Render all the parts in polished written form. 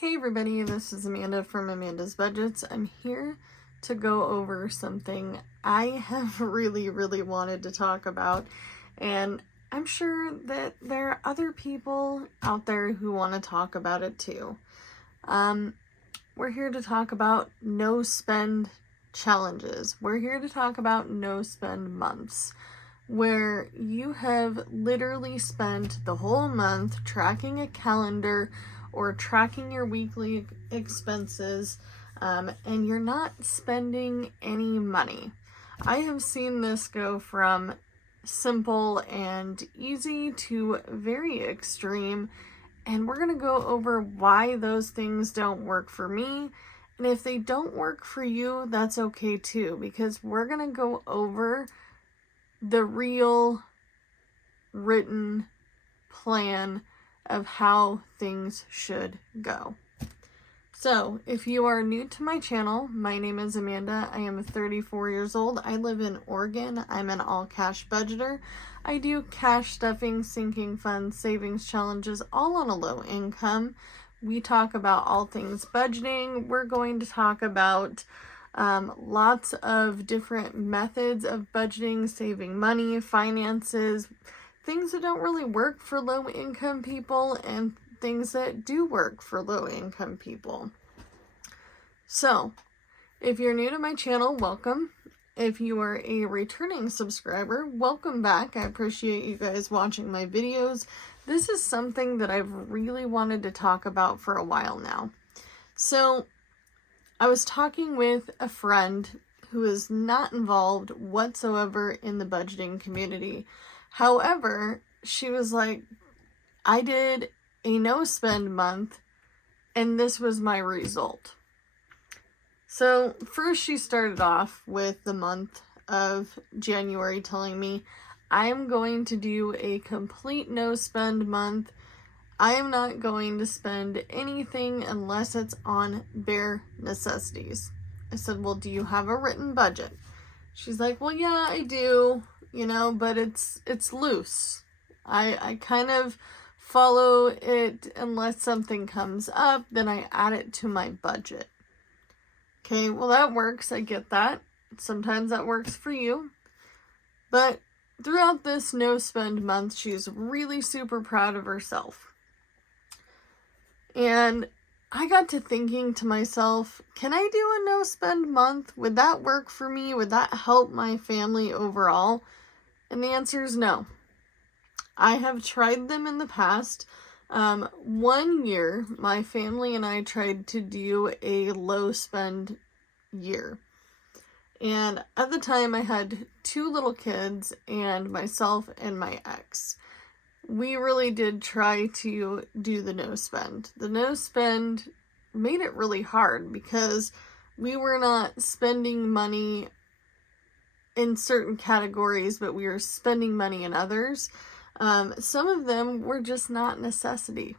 Hey everybody, this is Amanda from Amanda's Budgets. I'm here to go over something I have really wanted to talk about, and I'm sure that there are other people out there who want to talk about it too. We're here to talk about no spend challenges. We're here to talk about no spend months, where you have literally spent the whole month tracking a calendar or tracking your weekly expenses, and you're not spending any money. I have seen this go from simple and easy to very extreme, and we're going to go over why those things don't work for me. And if they don't work for you, that's okay too, because we're going to go over the real written plan of how things should go. So, if you are new to my channel, my name is Amanda. I am 34 years old. I live in Oregon. I'm an all-cash budgeter. I do cash stuffing, sinking funds, savings challenges, all on a low income. We talk about all things budgeting. We're going to talk about lots of different methods of budgeting, saving money, finances, things that don't really work for low-income people, and things that do work for low-income people. So, if you're new to my channel, welcome. If you are a returning subscriber, welcome back. I appreciate you guys watching my videos. This is something that I've really wanted to talk about for a while now. So, I was talking with a friend who is not involved whatsoever in the budgeting community. However, she was like, I did a no spend month and this was my result. So first she started off with the month of January telling me, I'm going to do a complete no spend month. I am not going to spend anything unless it's on bare necessities. I said, well, do you have a written budget? She's like, well, yeah, I do, but it's loose. I kind of follow it unless something comes up, then I add it to my budget. Okay, well, that works. I get that. Sometimes that works for you. But throughout this no spend month, she's really super proud of herself. And I got to thinking to myself, can I do a no spend month? Would that work for me? Would that help my family overall? And the answer is no. I have tried them in the past. 1 year, my family and I tried to do a low spend year. And at the time I had 2 little kids and myself and my ex. We really did try to do the no spend. The no spend made it really hard because we were not spending money in certain categories, but we were spending money in others. Some of them were just not necessity.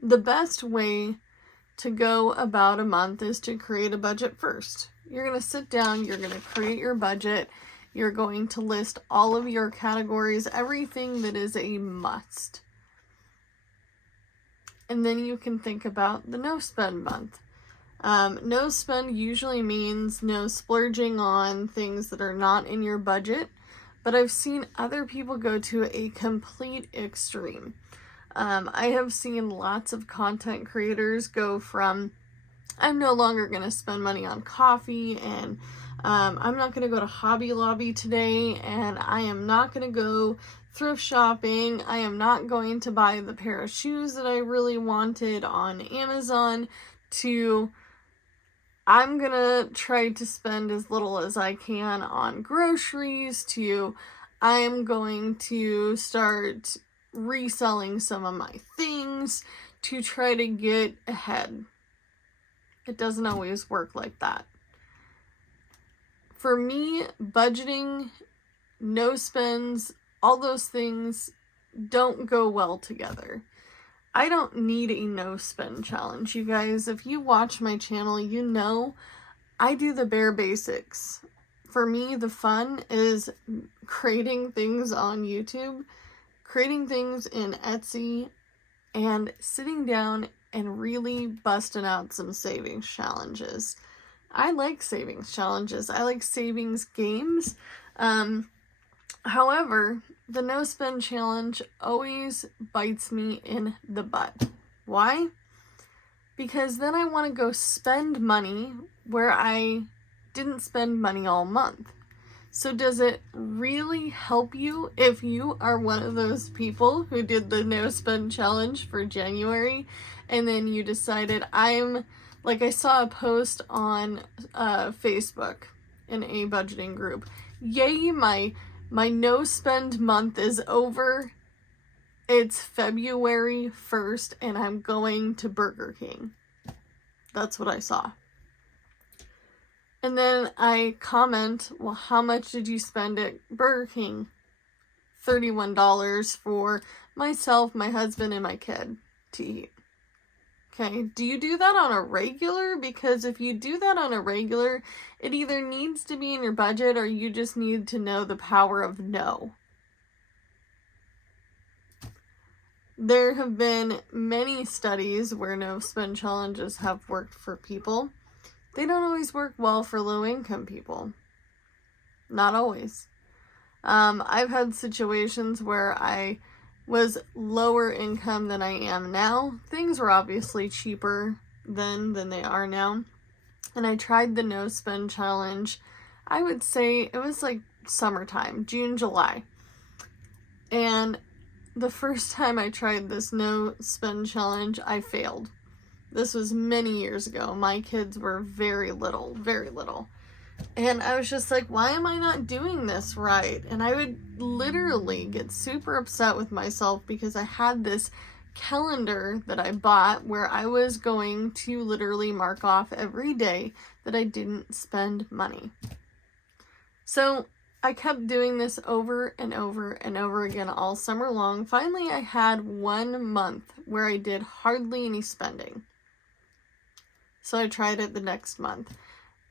The best way to go about a month is to create a budget first. You're going to sit down, you're going to create your budget. You're going to list all of your categories, everything that is a must. And then you can think about the no spend month. No spend usually means no splurging on things that are not in your budget, but I've seen other people go to a complete extreme. I have seen lots of content creators go from, I'm no longer going to spend money on coffee, and I'm not going to go to Hobby Lobby today, and I am not going to go thrift shopping. I am not going to buy the pair of shoes that I really wanted on Amazon, to I'm going to try to spend as little as I can on groceries, to I'm going to start reselling some of my things to try to get ahead. It doesn't always work like that. For me, budgeting, no spends, all those things don't go well together. I don't need a no spend challenge, you guys. If you watch my channel, you know I do the bare basics. For me, the fun is creating things on YouTube, creating things in Etsy, and sitting down and really busting out some savings challenges. I like savings challenges. I like savings games. However, the no spend challenge always bites me in the butt. Why? Because then I want to go spend money where I didn't spend money all month. So does it really help you if you are one of those people who did the no spend challenge for January and then you decided I saw a post on Facebook in a budgeting group. Yay, my no spend month is over. It's February 1st and I'm going to Burger King. That's what I saw. And then I comment, well, how much did you spend at Burger King? $31 for myself, my husband, and my kid to eat. Okay, do you do that on a regular? Because if you do that on a regular, it either needs to be in your budget or you just need to know the power of no. There have been many studies where no spend challenges have worked for people. They don't always work well for low income people. Not always. I've had situations where I was lower income than I am now. Things were obviously cheaper then than they are now. And I tried the no spend challenge. I would say it was like summertime, June, July. And the first time I tried this no spend challenge, I failed. This was many years ago. My kids were very little. And I was just like, why am I not doing this right? And I would literally get super upset with myself because I had this calendar that I bought where I was going to literally mark off every day that I didn't spend money. So I kept doing this over and over and over again all summer long. Finally, I had 1 month where I did hardly any spending. So I tried it the next month.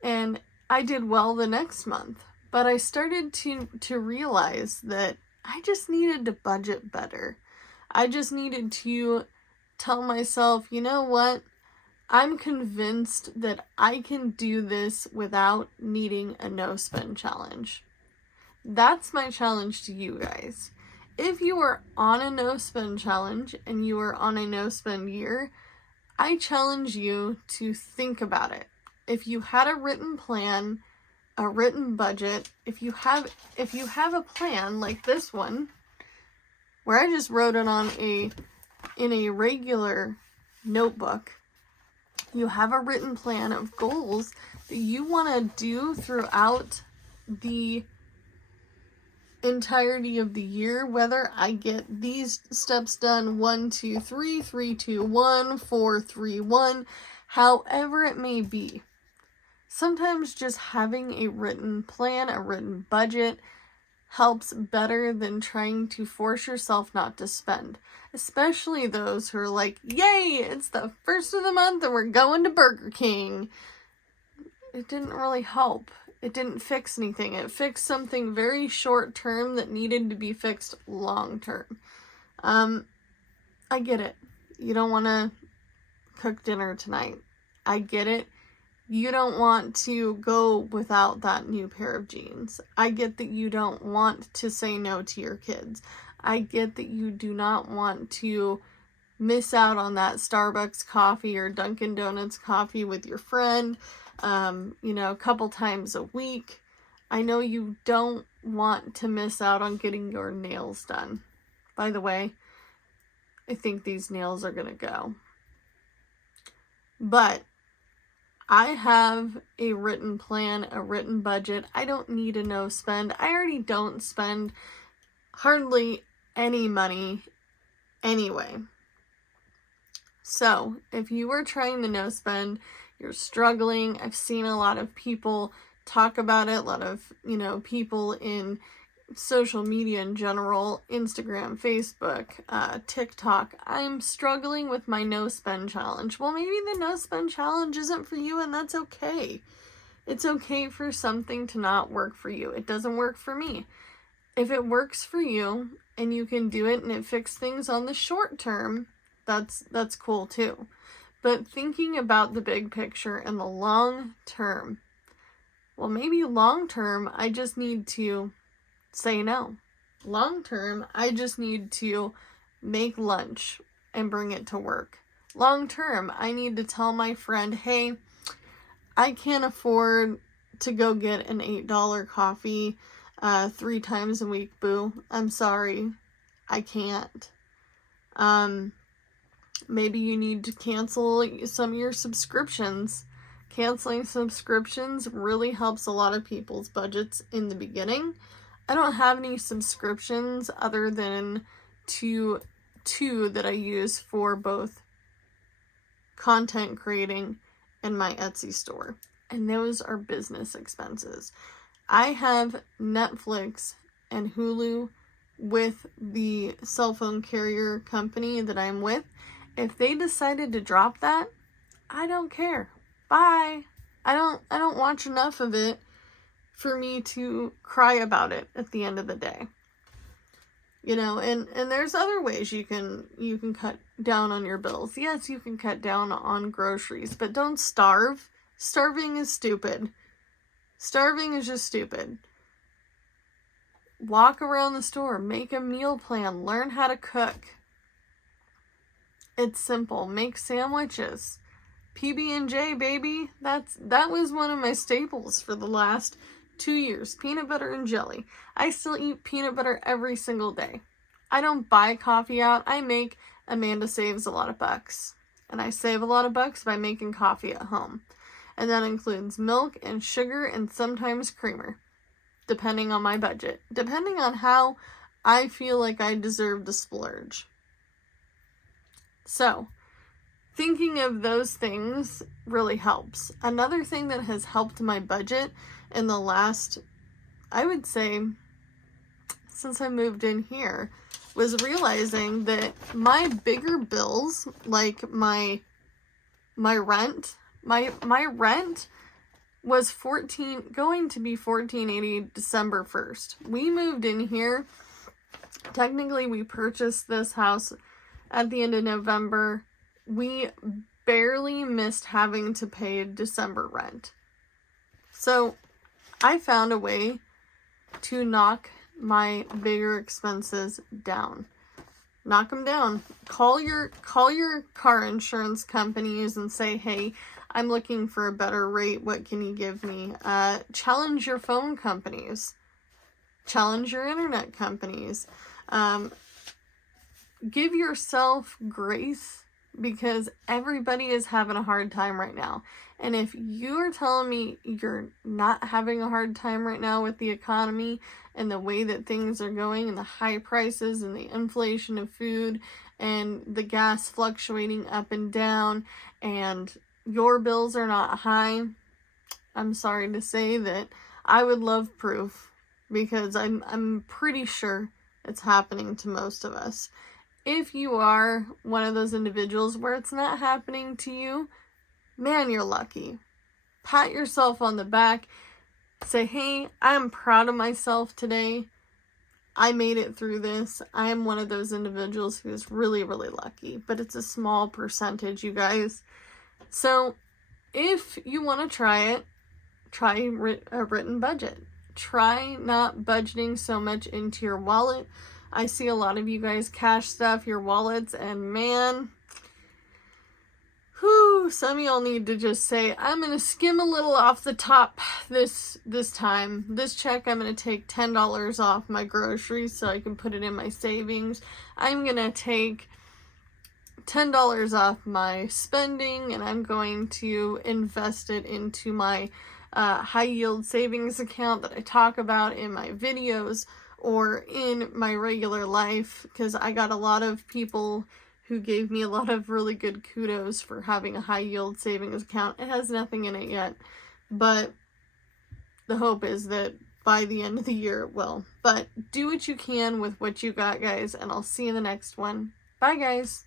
And I did well the next month. But I started to realize that I just needed to budget better. I just needed to tell myself, you know what? I'm convinced that I can do this without needing a no spend challenge. That's my challenge to you guys. If you are on a no spend challenge and you are on a no spend year, I challenge you to think about it. If you had a written plan, a written budget, if you have a plan like this one, where I just wrote it in a regular notebook, you have a written plan of goals that you want to do throughout the entirety of the year, whether I get these steps done 1, 2, 3, 3, 2, 1, 4, 3, 1, however it may be. Sometimes just having a written plan, a written budget, helps better than trying to force yourself not to spend. Especially those who are like, yay, it's the 1st of the month and we're going to Burger King. It didn't really help. It didn't fix anything. It fixed something very short term that needed to be fixed long term. I get it. You don't want to cook dinner tonight. I get it. You don't want to go without that new pair of jeans. I get that you don't want to say no to your kids. I get that you do not want to miss out on that Starbucks coffee or Dunkin' Donuts coffee with your friend, a couple times a week. I know you don't want to miss out on getting your nails done. By the way, I think these nails are gonna go. But I have a written plan, a written budget. I don't need a no spend. I already don't spend hardly any money anyway. So if you are trying the no spend, you're struggling. I've seen a lot of people talk about it, a lot of, people in social media in general, Instagram, Facebook, TikTok. I'm struggling with my no spend challenge. Well, maybe the no spend challenge isn't for you, and that's okay. It's okay for something to not work for you. It doesn't work for me. If it works for you and you can do it and it fixes things on the short term, That's cool too. But thinking about the big picture and the long term, well, maybe long term, I just need to say no. Long term, I just need to make lunch and bring it to work. Long term, I need to tell my friend, hey, I can't afford to go get an $8 coffee 3 times a week, boo. I'm sorry. I can't. Maybe you need to cancel some of your subscriptions. Canceling subscriptions really helps a lot of people's budgets in the beginning. I don't have any subscriptions other than two that I use for both content creating and my Etsy store. And those are business expenses. I have Netflix and Hulu with the cell phone carrier company that I'm with. If they decided to drop that, I don't care. Bye. I don't watch enough of it for me to cry about it at the end of the day. You know, and there's other ways you can cut down on your bills. Yes, you can cut down on groceries, but don't starve. Starving is stupid. Starving is just stupid. Walk around the store, make a meal plan, learn how to cook. It's simple. Make sandwiches. PB&J, baby. That was one of my staples for the last 2 years. Peanut butter and jelly. I still eat peanut butter every single day. I don't buy coffee out. I make Amanda Saves a Lot of Bucks. And I save a lot of bucks by making coffee at home. And that includes milk and sugar and sometimes creamer, depending on my budget. Depending on how I feel like I deserve to splurge. So, thinking of those things really helps. Another thing that has helped my budget in the last, I would say, since I moved in here, was realizing that my bigger bills, like my rent, my rent was going to be $14.80 December 1st. We moved in here. Technically, we purchased this house at the end of November. We barely missed having to pay December rent. So I found a way to knock my bigger expenses down. Knock them down. Call your car insurance companies and say, hey, I'm looking for a better rate. What can you give me? Challenge your phone companies. Challenge your internet companies. Give yourself grace, because everybody is having a hard time right now. And if you are telling me you're not having a hard time right now with the economy and the way that things are going and the high prices and the inflation of food and the gas fluctuating up and down and your bills are not high, I'm sorry to say that I would love proof, because I'm pretty sure it's happening to most of us. If you are one of those individuals where it's not happening to you, man, you're lucky. Pat yourself on the back. Say, hey, I'm proud of myself today. I made it through this. I am one of those individuals who is really, really lucky. But it's a small percentage, you guys. So if you want to try it, try a written budget. Try not budgeting so much into your wallet. I see a lot of you guys cash stuff your wallets, and man, some of y'all need to just say, I'm going to skim a little off the top this time. This check, I'm going to take $10 off my groceries so I can put it in my savings. I'm going to take $10 off my spending, and I'm going to invest it into my high yield savings account that I talk about in my videos or in my regular life, because I got a lot of people who gave me a lot of really good kudos for having a high yield savings account. It has nothing in it yet, but the hope is that by the end of the year it will. But do what you can with what you got, guys, and I'll see you in the next one. Bye, guys.